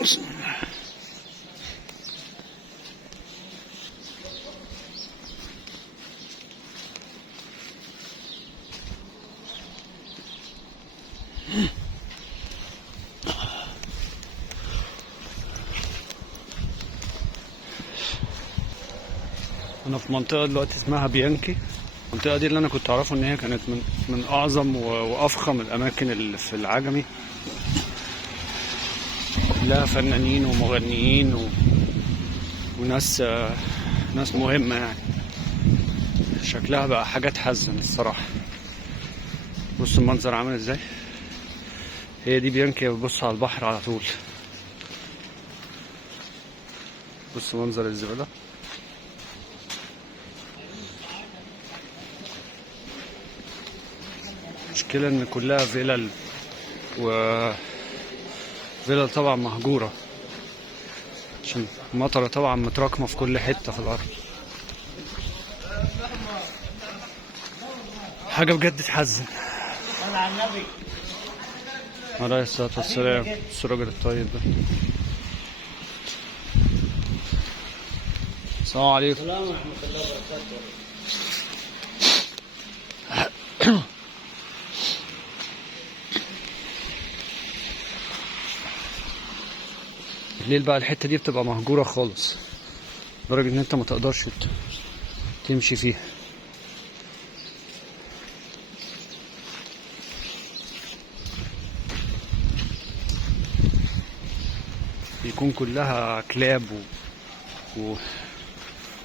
بسم الله. انا في منطقه دلوقتي اسمها بيانكي. المنطقه دي اللي انا كنت اعرفه ان هي كانت من اعظم وافخم الاماكن اللي في العجمي، لها فنانين ومغنيين وناس ناس مهمه يعني. شكلها بقى حاجه تحزن الصراحه. بص المنظر عامل ازاي. هي دي بيانكي، بتبص على البحر على طول. بص منظر الزباله. المشكلة ان كلها فيلل فيلل طبعا مهجورة عشان المطرة طبعا متراكمة في كل حتة في الارض. حاجة بجد تحزن. عليه الصلاة والسلام. بص الراجل الطيب ده. السلام عليكم. السلام ورحمة الله وبركاته. الليل بقى الحتة دي بتبقى مهجورة خالص لدرجة ان انت ما تقدرش تمشي فيها. بيكون كلها كلاب و...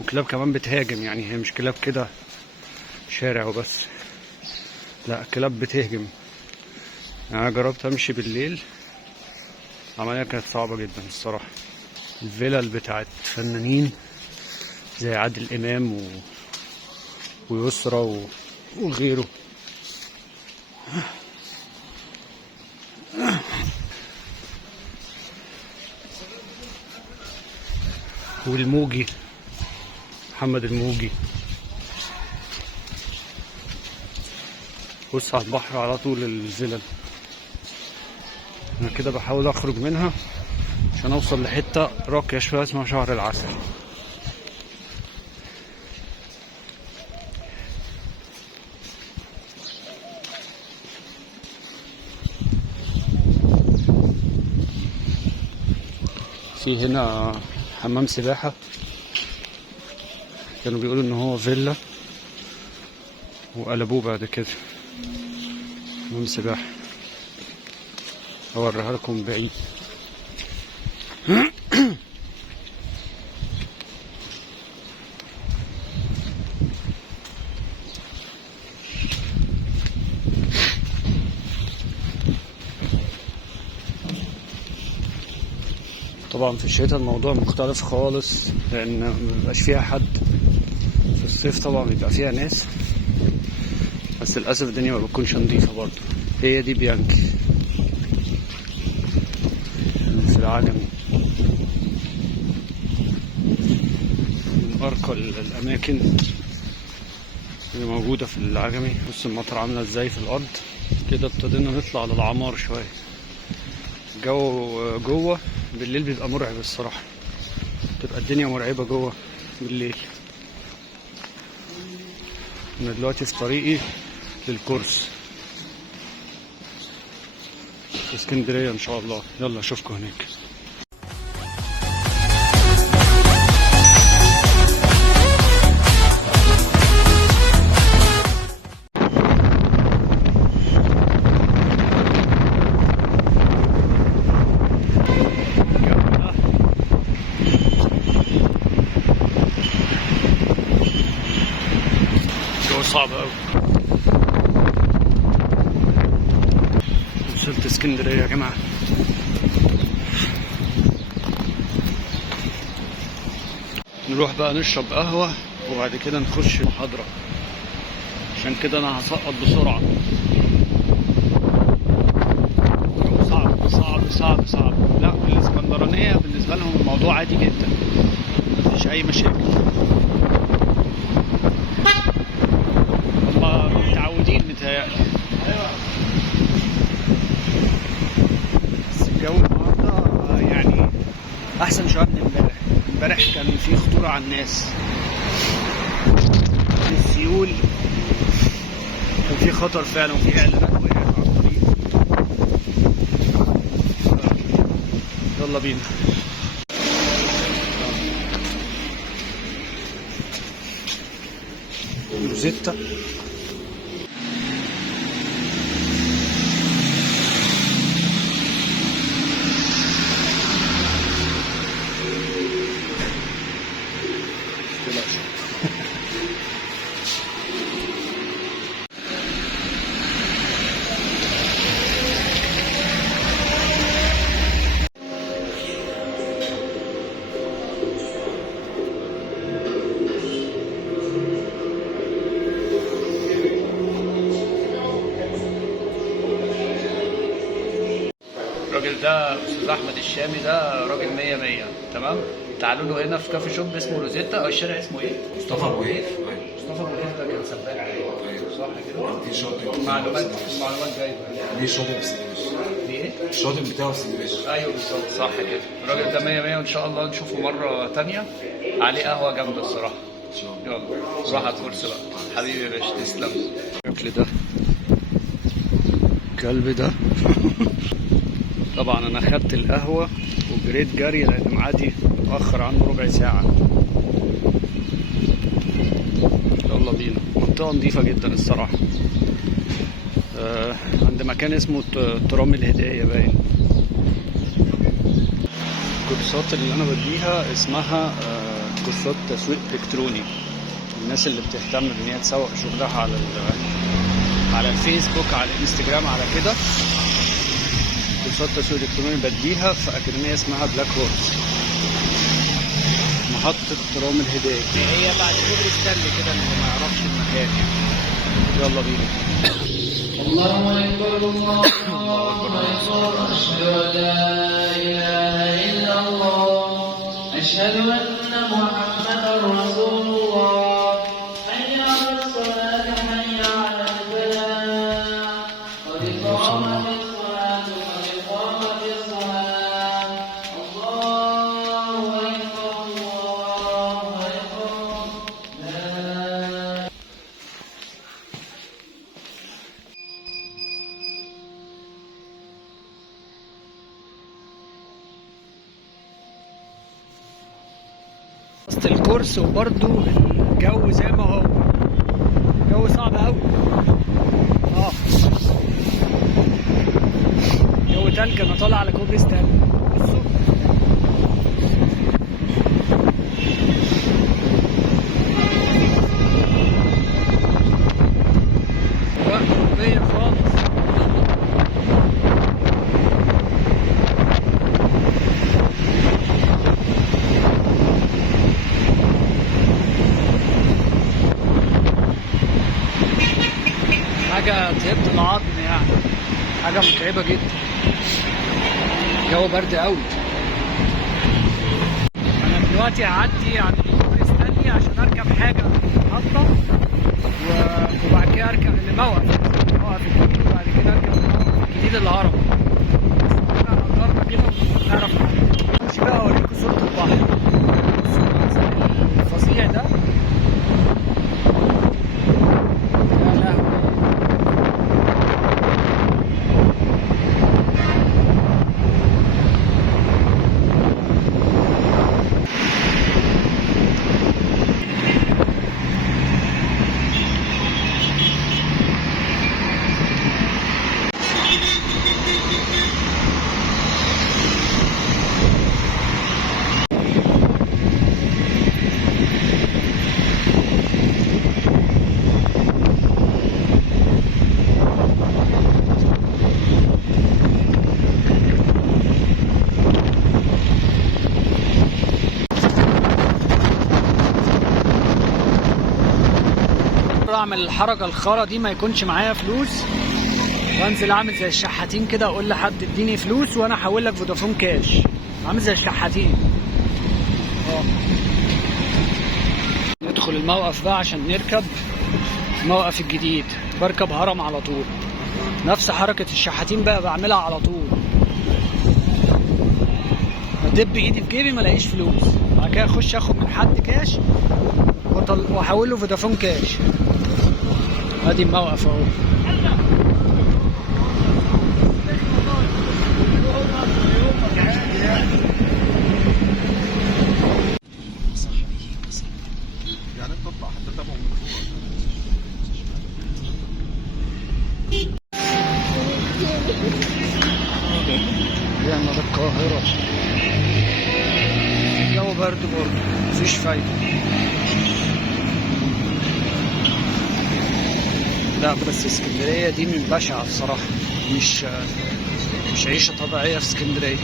وكلاب كمان بتهاجم، يعني هي مش كلاب كده شارع وبس، لا كلاب بتهجم. يعني انا جربت امشي بالليل، العملية كانت صعبة جدا الصراحة. الفيلل بتاعت فنانين زي عادل امام ويسرا وغيره. والموجي، محمد الموجي. بص على البحر على طول الفيلل. انا كده بحاول اخرج منها عشان اوصل لحته راقيه شويه اسمها شهر العسل. في هنا حمام سباحه، كانوا بيقولوا ان هو فيلا وقلبوه بعد كده حمام سباحه. اوريها لكم بعيد. طبعا في الشتاء الموضوع مختلف خالص لان مبيبقاش فيها حد. في الصيف طبعا بيبقى فيها ناس، بس للاسف الدنيا ما بتكونش نظيفه برضه. هي دي بيانكي في العجمي، من ارقى الاماكن اللي موجوده في العجمي. بص المطر عامله ازاي في الارض كده. ابتدينا نطلع للعمار شويه. الجو جوه بالليل بيبقى مرعب الصراحه، بتبقى الدنيا مرعبه جوه بالليل. انا دلوقتي في طريقي للكورس في اسكندريه ان شاء الله. يلا اشوفكم هناك. الجو صعب قوي. وصلت اسكندريه يا جماعه. نروح بقى نشرب قهوه وبعد كده نخش المحاضره، عشان كده انا هسقط بسرعه. صعب صعب صعب صعب. لا الاسكندرانيه بالنسبه لهم الموضوع عادي جدا، مفيش اي مشاكل. هم متعودين متهيألي. بس الجو النهارده يعني احسن شويه من امبارح. امبارح كان في خطوره على الناس، السيول كان في خطر فعلا، وفي اعلانات وقعت على الطريق. يلا بينا. روزيتا الراجل ده استاذ احمد الشامي، ده راجل 100 100 تمام. تعالوا له هنا في كافي شوب اسمه روزيتا، او الشارع اسمه ايه؟ مصطفى ابو هيف. مصطفى ابو هيف ده كان سباك، صح كده؟ في شاطئ معلومات جايبه. ليه شاطئ في اسكندريه؟ دي ايه؟ الشاطئ بتاعه في اسكندريه. ايوه بالظبط، صح كده. الراجل ده 100 100، وان شاء الله نشوفه مره ثانيه. عليه قهوه جامده الصراحه. ان شاء الله. يلا روح على الكرسي بقى حبيبي يا باشا، تسلم. الشكل ده الكلب ده طبعا انا خدت القهوه وجريت جري لان ميعادي متاخر عنه ربع ساعه. يلا بينا. منطقه نظيفه جدا الصراحه. عند مكان اسمه ترام الهدايه باين. الكورسات اللي انا بديها اسمها كورسات تسويق الكتروني. الناس اللي بتهتم بان هي تسوق شغلها على الفيسبوك، على الانستجرام، على كده. كورسات تسويق الكتروني بديها في اكاديميه اسمها بلاك هورس، محطه ترام الهدايه. هي بعد كوبري ستانلي كده اللي ما يعرفش المكان يعني. يلا بينا. الله أكبر الله أكبر، أشهد أن لا إله إلا الله، أشهد أن محمدا رسول الله، حي على الصلاة حي على الفلاح، قد قامت الصلاة قد قامت الصلاة، الله أكبر الله أكبر. لا وسط الكورس، وبرده الجو زي ما هو، الجو صعب قوي. جو تلج. انا طالع على كوبري ستانلي. بصوا اجواء اوروبيه خالص. حاجة تهد العظم يعني، حاجة متعبة جدا. الجو برد قوي. أنا دلوقتي هعدي عن الكوبري ستانلي عشان أركب حاجة محطة، وبعد كده أركب الموقف الجديد، وبعد كده أركب الموقف الجديد الهرم. بس أنا هنجرب كده ونعرف نمشي بقى. أوريكم صورة البحر. بصوا المنظر الفظيع ده. يا لهوي. اعمل الحركه الخرا دي، ما يكونش معايا فلوس، وانزل اعمل زي الشحاتين كده، اقول لحد اديني فلوس وانا احول لك فودافون كاش. عامل زي الشحاتين. ندخل الموقف بقى عشان نركب الموقف الجديد. بركب هرم على طول، نفس حركه الشحاتين بقى بعملها على طول. ما ادب ايدي في جيبي ما الاقيش فلوس، بعد كده اخش اخد من حد كاش واحول له فودافون كاش. ادي الموقف اهو. يعني انت تطلع حتى تتابعه من فوق. رجعنا للقاهرة. الجو برد برضه مفيش فايدة. لا بس اسكندرية دي من بشعة الصراحة، مش عيشة طبيعية في اسكندرية.